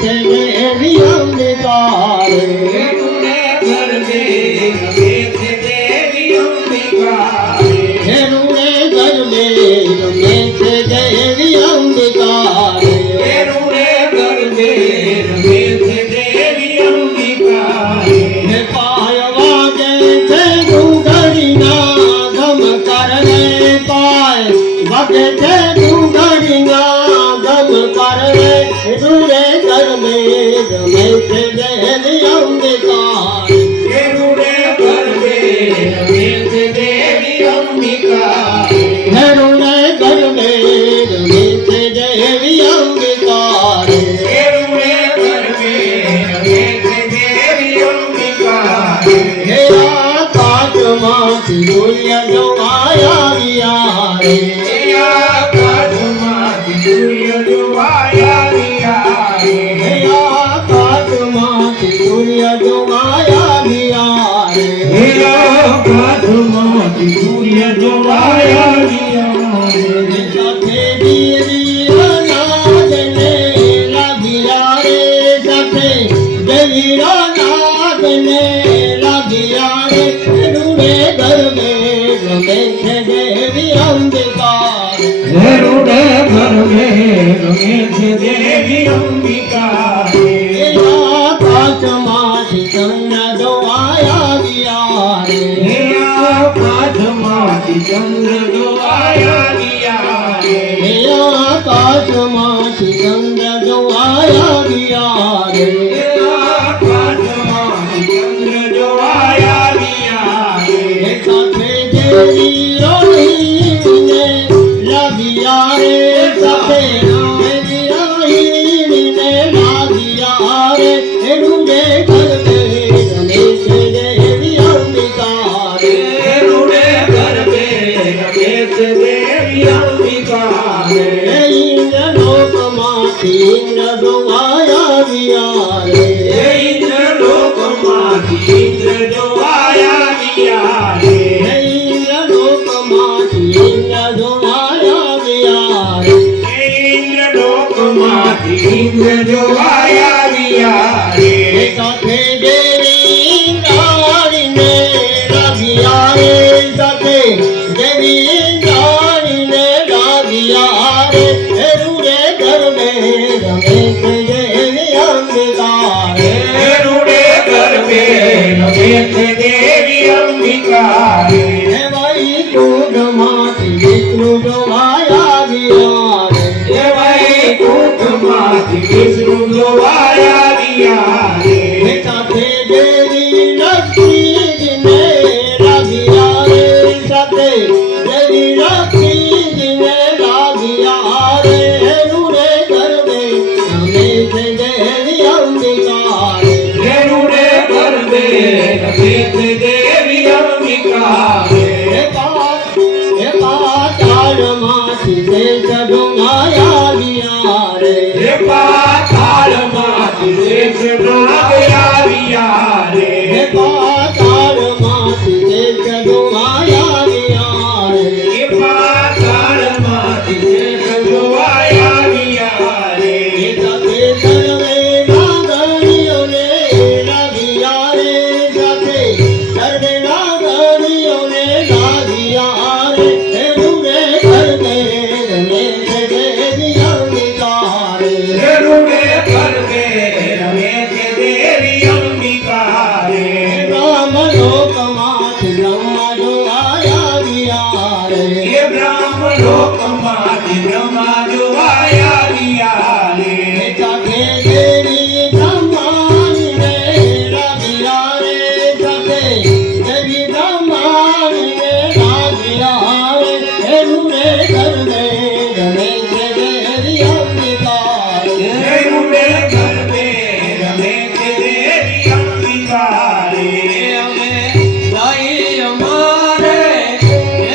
थे देवी अंबिका रे रूड़े गरबे रमे थे देवी अंबिका रे रूड़े गरबे रमे थे देवी अंबिका रे रूड़े गरबे रमे थे देवी अंबिका रे पाय वागे थे घुघड़ी ना गम करने पाय वागे थे घुघड़ी ना गम करने रूड़े गरबे रमे थे देवी अंबिका रे रूड़े गरबे रमे थे देवी अंबिका रे रूड़े गरबे रमे थे देवी अंबिका रे रूड़े गरबे रमे थे देवी अंबिका रे आकाश माथी सूर्य जो आया गया रे आकाश माथी सूर्य जो आया गया रे आकाश माथी सूर्य जो आया गया रे आकाश माथी सूर्य जो आया गया रे साथे देवी नाद ने लगिया रे साथे देवी नाद ने लगिया रे रूड़े गरबे रमे थे देवी अंबिका रे रूड़े गरबे रमे थे देवी अंबिका रे आकाश माथी चंद्र जो आया गया रे आकाश माथी चंद्र जो आया गया रे आकाश माथी चंद्र जो आया गया रे आकाश माथी चंद्र जो आया गया रे साथे देवी रोहिणी ने लगिया रे साथे देवी रोहिणी ने लगिया रे रूड़े गरबे रमे थे देवी अंबिका रे रूड़े गरबे रमे थे देवी अंबिका रे इंद्र लोक माथी इंद्र जो आया गया रे इंद्र लोक माथी इंद्र जो आया गया रे इंद्र लोक माथी इंद्र जो आया गया रे इंद्र लोक माथी इंद्र जो आया गया रे साथे देवी इंद्राणी ने लगिया रे साथे देवी इंद्राणी ने लगिया रे रूड़े गरबे रमे थे देवी अंबिका रे रूड़े गरबे रमे थे देवी अंबिका रे वैकुंठ माथी विष्णु जो आया गया रे वैकुंठ माथी विष्णु जो आया गया रे साथे देवी लक्ष्मी जी ने लगिया रे साथे देवी लक्ष्मी जी ने लगिया रे रूड़े गरबे रमे थे देवी अंबिका रे रूड़े गरबे रमे थे देवी अंबिका रे पाताल माथी शेष जो आया गया रे पाताल माथी शेष जो आया गया रे पाताल माथी शेष जो आया गया रे पाताल माथी शेष जो आया गया रे साथे सर्वे नागरियों ने लगिया रे साथे सर्वे नागरियों ने लगिया रे रूड़े गरबे रमे थे देवी अंबिका रे रूड़े गरबे रमे थे देवी अंबिका रे ब्रह्म लोक माथी ब्रह्म जो आया गया रे ब्रह्म लोक माथी